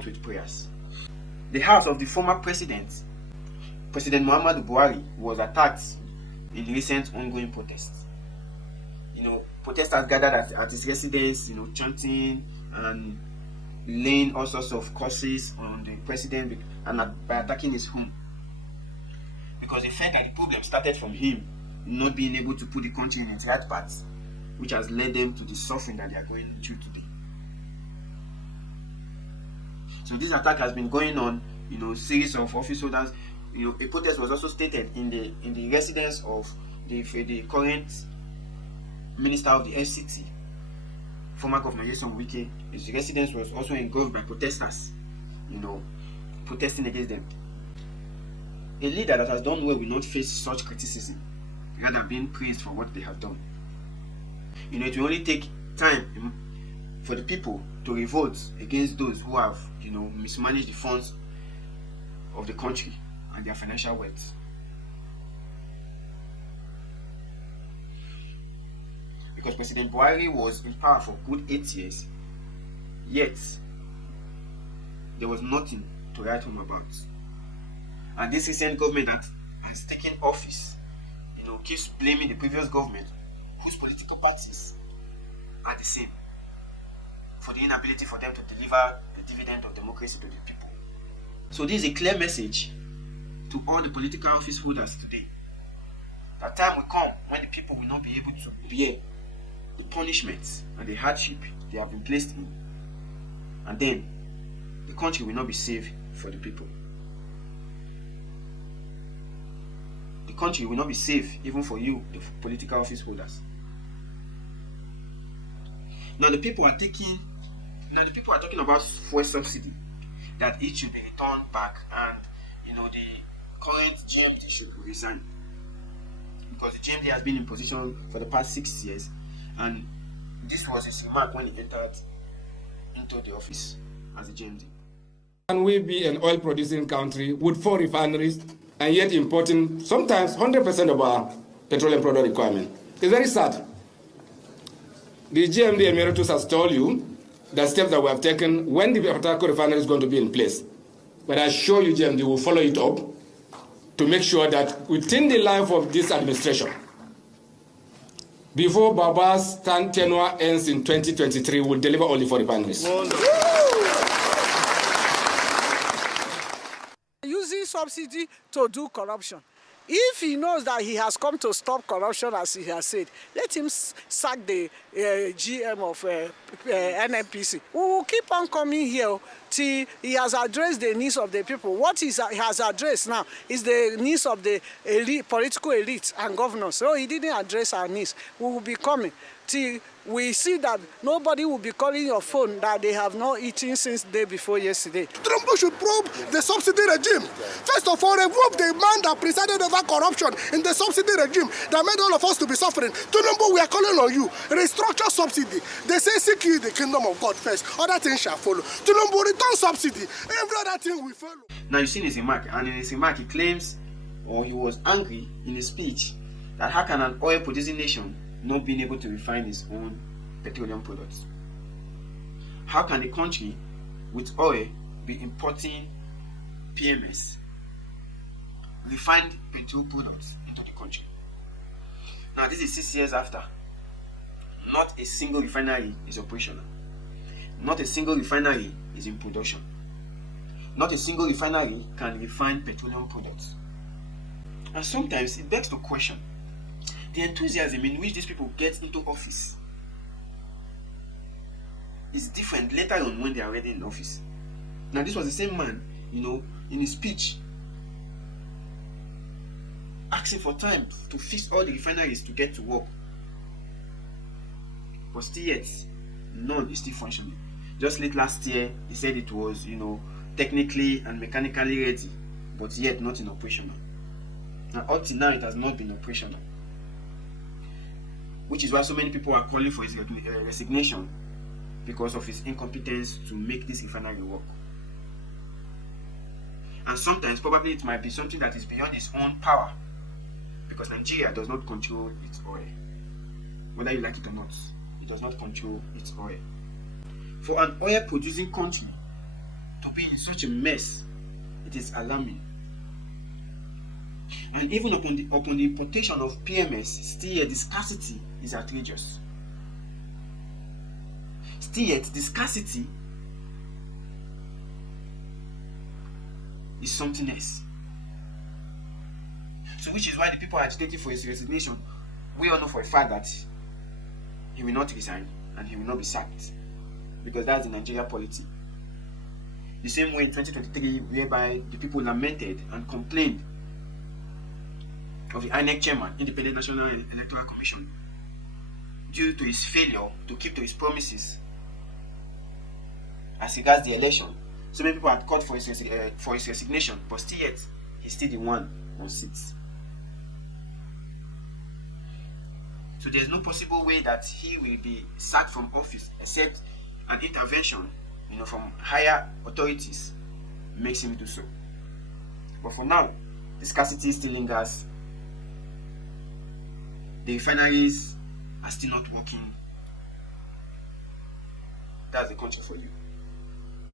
not with prayers. The house of the former President Muhammadu Buhari, was attacked in the recent ongoing protests. Protesters gathered at his residence, chanting and laying all sorts of curses on the president and by attacking his home. Because they felt that the problem started from him not being able to put the country in its right path, which has led them to the suffering that they are going through today. So this attack has been going on, series of office holders. A protest was also stated in the residence of the current Minister of the FCT, former Governor Nyesom Wike. His residence was also engulfed by protesters, protesting against them. A leader that has done well will not face such criticism, rather being praised for what they have done. It will only take time for the people to revolt against those who have, mismanaged the funds of the country and their financial wealth. Because President Buhari was in power for good 8 years, yet there was nothing to write home about. And this recent government that has taken office, keeps blaming the previous government, whose political parties are the same, for the inability for them to deliver the dividend of democracy to the people. So this is a clear message to all the political office holders today, that time will come when the people will not be able to bear the punishments and the hardship they have been placed in, and then the country will not be safe for the people. The country will not be safe even for you, the political office holders. Now the people are talking about fuel subsidy, that it should be returned back, and the current GMD should resign, because the GMD has been in position for the past 6 years, and this was his remark when he entered into the office as a GMD. Can we be an oil producing country with 4 refineries and yet importing sometimes 100% of our petroleum product requirement? It's very sad. The GMD Emeritus has told you the steps that we have taken when the Port Harcourt refinery is going to be in place. But I assure you, GMD will follow it up to make sure that within the life of this administration, before Baba's tenure ends in 2023, we'll deliver only 4 refineries. Using subsidy to do corruption. If he knows that he has come to stop corruption, as he has said, let him sack the GM of NNPC. We will keep on coming here till he has addressed the needs of the people. What he has addressed now is the needs of the elite, political elite and governors. So he didn't address our needs. We will be coming till we see that nobody will be calling your phone that they have not eaten since the day before yesterday. Tinubu should probe the subsidy regime. First of all, remove the man that presided over corruption in the subsidy regime that made all of us to be suffering. Tinubu, we are calling on you. Restructure subsidy. They say seek ye the kingdom of God first. Other things shall follow. Tinubu, return subsidy. Every other thing will follow. Now you've seen his remark, and in his remark he claims, or he was angry in his speech, that how can an oil producing nation not being able to refine its own petroleum products? How can a country with oil be importing PMS, refined petrol products, into the country? Now this is 6 years after. Not a single refinery is operational. Not a single refinery is in production. Not a single refinery can refine petroleum products. And sometimes it begs the question, the enthusiasm in which these people get into office is different later on when they are already in office. Now this was the same man, in his speech, asking for time to fix all the refineries to get to work. But still yet, none is still functioning. Just late last year, he said it was, technically and mechanically ready, but yet not in operational. And up till now, it has not been operational. Which is why so many people are calling for his resignation, because of his incompetence to make this refinery work. And sometimes probably it might be something that is beyond his own power, because Nigeria does not control its oil. Whether you like it or not, it does not control its oil. For an oil producing country to such a mess. It is alarming. And even upon the importation of PMS, still yet the scarcity is outrageous. Still yet the scarcity is something else. So which is why the people are agitating for his resignation. We all know for a fact that he will not resign and he will not be sacked, because that's the Nigeria polity. The same way in 2023, whereby the people lamented and complained of the INEC chairman, Independent National Electoral Commission, due to his failure to keep to his promises as regards the election. So many people had called for his resignation, but still yet, he's still the one on seats. So there's no possible way that he will be sacked from office except an intervention, from higher authorities makes him do so. But for now, the scarcity still lingers. The refineries are still not working. That's the country for you.